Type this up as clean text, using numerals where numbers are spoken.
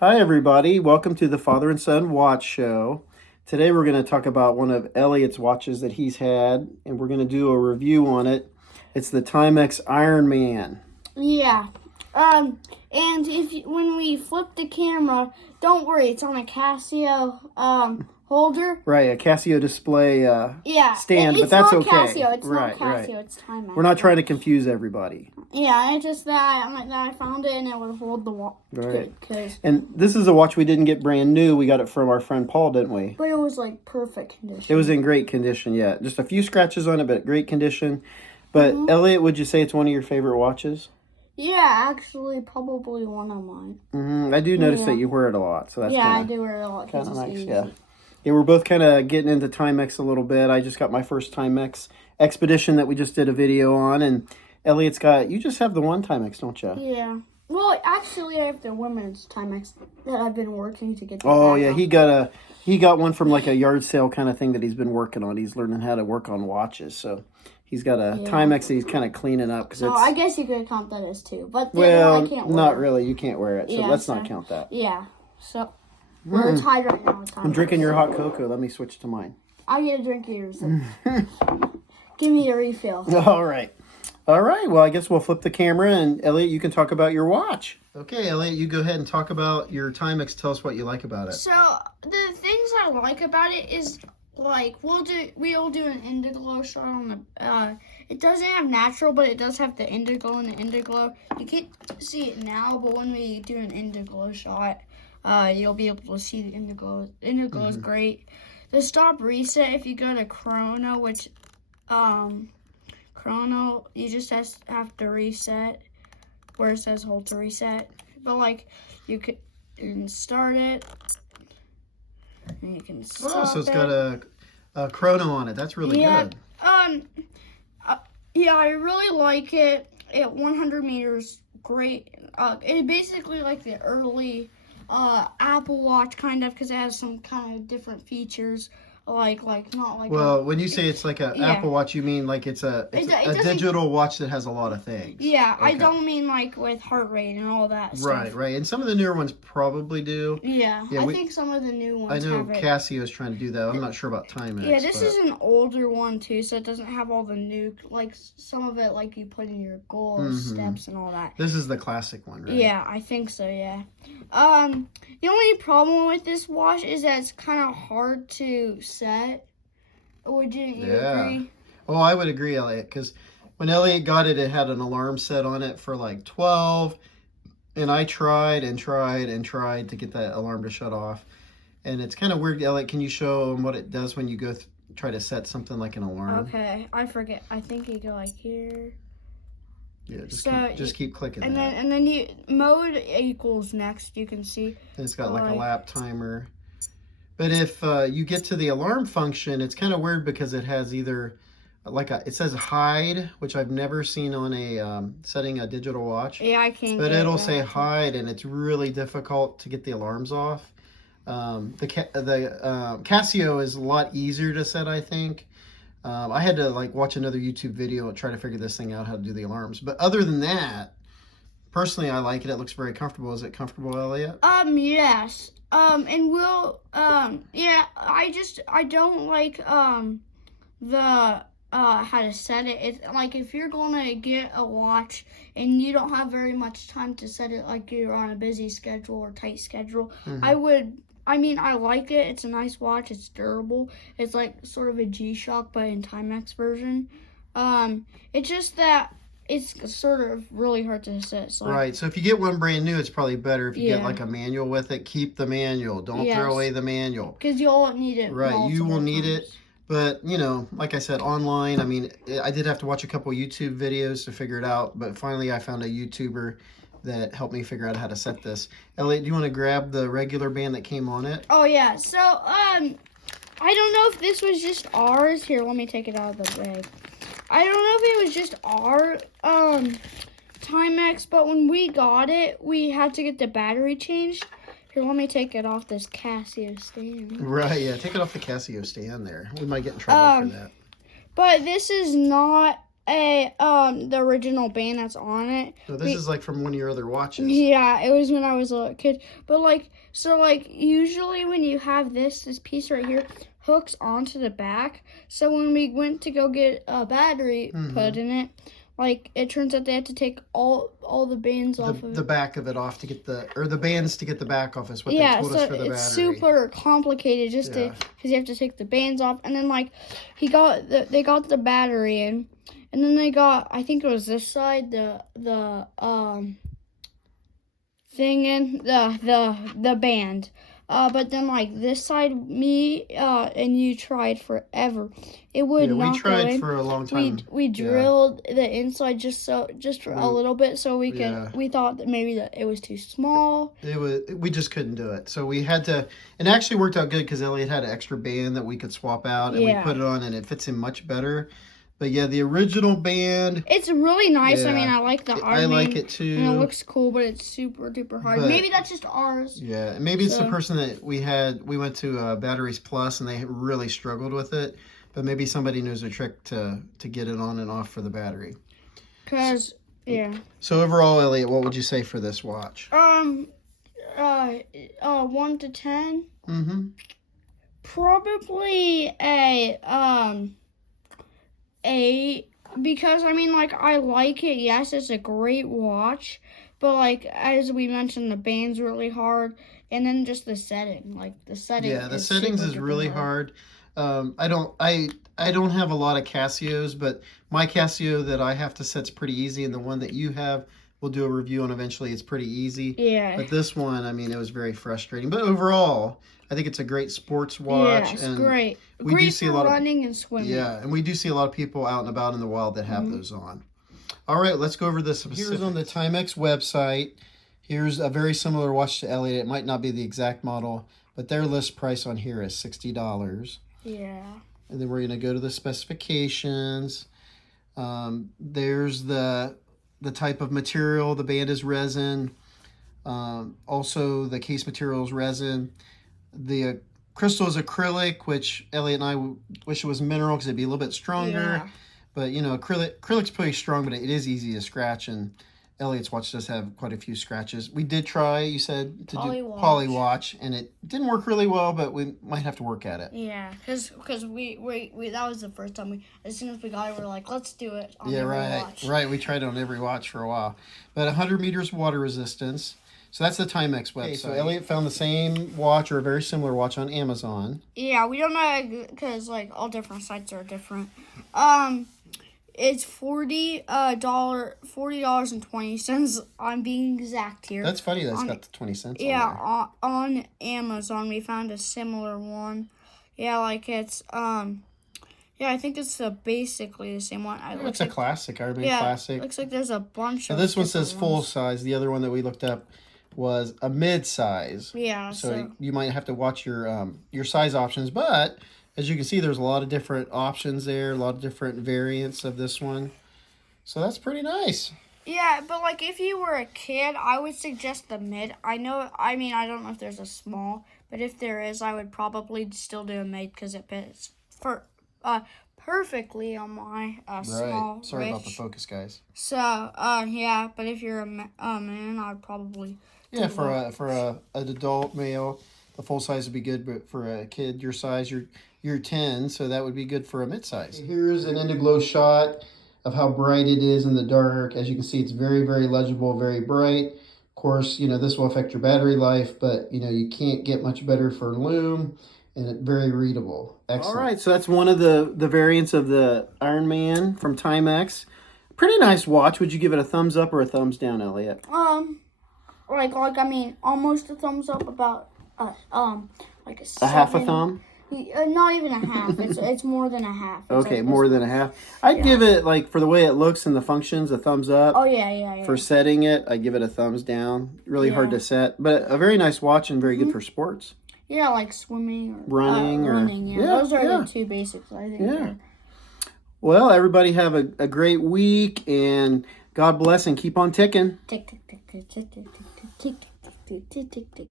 Hi, everybody. Welcome to the Father and Son Watch Show. Today, we're going to talk about one of Elliott's watches that he's had, and we're going to do a review on it. It's the Timex Ironman. Yeah. And when we flip the camera, don't worry, it's on a Casio holder. Right, a Casio display stand, but that's okay. Casio. It's right, not Casio. right. It's Timex. We're not trying to confuse everybody. Yeah, it's just that I found it and it would hold the watch. Right. And this is a watch we didn't get brand new. We got it from our friend Paul, didn't we? But it was like perfect condition. It was in great condition, yeah. Just a few scratches on it, but great condition. But Elliott, would you say it's one of your favorite watches? Yeah, actually, probably one of mine. I do notice that you wear it a lot, so that's I do wear it a lot. Kind of nice, yeah. Yeah, we're both kind of getting into Timex a little bit. I just got my first Timex Expedition that we just did a video on, and Elliott's got, you just have the one Timex, don't you? Yeah. Well, actually, I have the women's Timex that I've been working to get. Oh, yeah, he got one from like a yard sale kind of thing that he's been working on. He's learning how to work on watches, so he's got a Timex that he's kind of cleaning up. So I guess you could count that as two, but well, I can't wear not it. really. You can't wear it, so let's not count that. Yeah, so we're tied right now. I'm drinking your hot cocoa. Let me switch to mine. I'll get a drink of yours. Give me a refill. All right. Well, I guess we'll flip the camera, and Elliott, you can talk about your watch. Okay, Elliott, you go ahead and talk about your Timex. Tell us what you like about it. So the things I like about it is like we'll do an indigo shot on the. It doesn't have natural, but it does have the indigo and the indiglow. You can't see it now, but when we do an indigo shot, you'll be able to see the indigo. Indigo is great. The stop reset, if you go to chrono, which chrono, you just have to reset where it says hold to reset. But like you can start it and you can stop so it's got a chrono on it. That's really good. Yeah, I really like it. At 100 meters, great. It's basically like the early Apple Watch kind of, because it has some kind of different features. Well, when you say it's like an Apple Watch, you mean like it's a digital watch that has a lot of things. Yeah, okay. I don't mean like with heart rate and all that stuff. Right. And some of the newer ones probably do. Yeah, I think some of the new ones I know have it. Casio is trying to do that. I'm not sure about Timex. Yeah, this is an older one too, so it doesn't have all the new, like some of it like you put in your goal steps and all that. This is the classic one, right? Yeah, I think so, yeah. The only problem with this watch is that it's kind of hard to set. Wouldn't you agree? Oh, I would agree, Elliott, because when Elliott got it, it had an alarm set on it for like 12, and I tried to get that alarm to shut off, and it's kind of weird. Elliott, can you show them what it does when you go try to set something like an alarm? Okay, I forget. I think you go like here. Yeah, just keep clicking. And then you mode equals next. You can see. And it's got like a lap timer. But if you get to the alarm function, it's kind of weird because it has either it says hide, which I've never seen on a setting a digital watch. Yeah, I can't. But it'll say hide, and it's really difficult to get the alarms off. The Casio is a lot easier to set, I think. I had to watch another YouTube video and try to figure this thing out, how to do the alarms. But other than that, personally, I like it. It looks very comfortable. Is it comfortable, Elliott? Yes. And we'll, yeah, I don't like, the, how to set it. It's like if you're gonna get a watch and you don't have very much time to set it, like you're on a busy schedule or tight schedule, I like it. It's a nice watch. It's durable. It's like sort of a G-Shock, but in Timex version. It's just that it's sort of really hard to set. So right. So if you get one brand new, it's probably better. If you get like a manual with it, keep the manual. Don't throw away the manual. Because you'll need it. Right. You will need it. But, like I said, online, I did have to watch a couple YouTube videos to figure it out. But finally, I found a YouTuber that helped me figure out how to set this. Elliott, do you want to grab the regular band that came on it? Oh, yeah. So, I don't know if this was just ours. Here, let me take it out of the bag. I don't know if it was just our Timex, but when we got it, we had to get the battery changed. Here, let me take it off this Casio stand. Right, yeah. Take it off the Casio stand there. We might get in trouble for that. But this is not the original band that's on it. So this is like from one of your other watches. Yeah, it was when I was a little kid. But usually when you have this piece right here hooks onto the back. So when we went to go get a battery put in it, it turns out they had to take all the bands off of it. The back of it off to get the bands to get the back off is what they told us for the battery. Yeah, so it's super complicated because you have to take the bands off, and then they got the battery in, and then they got, I think it was this side, the thing in the band. But then this side, me and you tried forever. It would not go in. We tried for a long time. We drilled the inside just for a little bit so we could. We thought that maybe that it was too small. We just couldn't do it. So we had to. It actually worked out good because Elliott had an extra band that we could swap out, and we put it on, and it fits him much better. But yeah, the original band. It's really nice. Yeah, I mean, I like the Ironman. I like it too. And it looks cool, but it's super duper hard. Maybe that's just ours. Yeah, maybe it's the person that we had. We went to Batteries Plus, and they really struggled with it. But maybe somebody knows a trick to get it on and off for the battery. So overall, Elliott, what would you say for this watch? 1 to 10. Probably a 8, because I mean, I like it. Yes, it's a great watch, but as we mentioned, the band's really hard, and then just the setting, the setting. Yeah, the settings is really hard. I don't have a lot of Casios, but my Casio that I have to set's pretty easy, and the one that you have, we'll do a review on eventually. It's pretty easy. Yeah. But this one, I mean, it was very frustrating. But overall, I think it's a great sports watch. Yeah, it's great. We do see a lot of running and swimming. Yeah, and we do see a lot of people out and about in the wild that have those on. All right, let's go over the specifics. Here's on the Timex website. Here's a very similar watch to Elliott. It might not be the exact model, but their list price on here is $60. Yeah. And then we're going to go to the specifications. There's the type of material. The band is resin. Also, the case material is resin. The crystal is acrylic, which Elliott and I wish it was mineral because it'd be a little bit stronger. Yeah. But, acrylic's pretty strong, but it is easy to scratch, and Elliott's watch does have quite a few scratches. We did try, you said, to do polywatch, and it didn't work really well, but we might have to work at it. Yeah, because we that was the first time as soon as we got it, we were like, let's do it on every watch. Right, we tried it on every watch for a while. But 100 meters water resistance. So that's the Timex website. Okay, so Elliott found the same watch or a very similar watch on Amazon. Yeah, we don't know because all different sites are different. It's $40.20. I'm being exact here. That's funny. That's got the 20 cents. Yeah, on Amazon we found a similar one. Yeah, it's yeah, I think it's basically the same one. It's a classic, Ironman classic. Looks like there's a bunch of. This one says full size. The other one that we looked up was a mid size. Yeah. So you might have to watch your size options, but as you can see, there's a lot of different options there, a lot of different variants of this one. So that's pretty nice. Yeah, but if you were a kid, I would suggest the mid. I don't know if there's a small, but if there is, I would probably still do a mid because it fits perfectly on my small. Sorry about the focus, guys. So, yeah, but if you're a man, I'd probably. Yeah, for an adult male, the full size would be good, but for a kid your size, you're 10, so that would be good for a mid-size. Here's an end-of-glow shot of how bright it is in the dark. As you can see, it's very, very legible, very bright. Of course, this will affect your battery life, but, you can't get much better for lume, and it's very readable. Excellent. All right, so that's one of the variants of the Ironman from Timex. Pretty nice watch. Would you give it a thumbs up or a thumbs down, Elliott? Almost a thumbs up, about a half a thumb. Not even a half. It's more than a half. Okay, more than a half. I'd give it for the way it looks and the functions, a thumbs up. Oh yeah. For setting it, I give it a thumbs down. Really hard to set, but a very nice watch and very good for sports. Yeah, like swimming or running. Those are the two basics, I think. Yeah. Well, everybody have a great week, and God bless, and keep on ticking. Tick, tick, tick, tick, tick, tick, tick, tick, tick, tick, tick, tick, tick.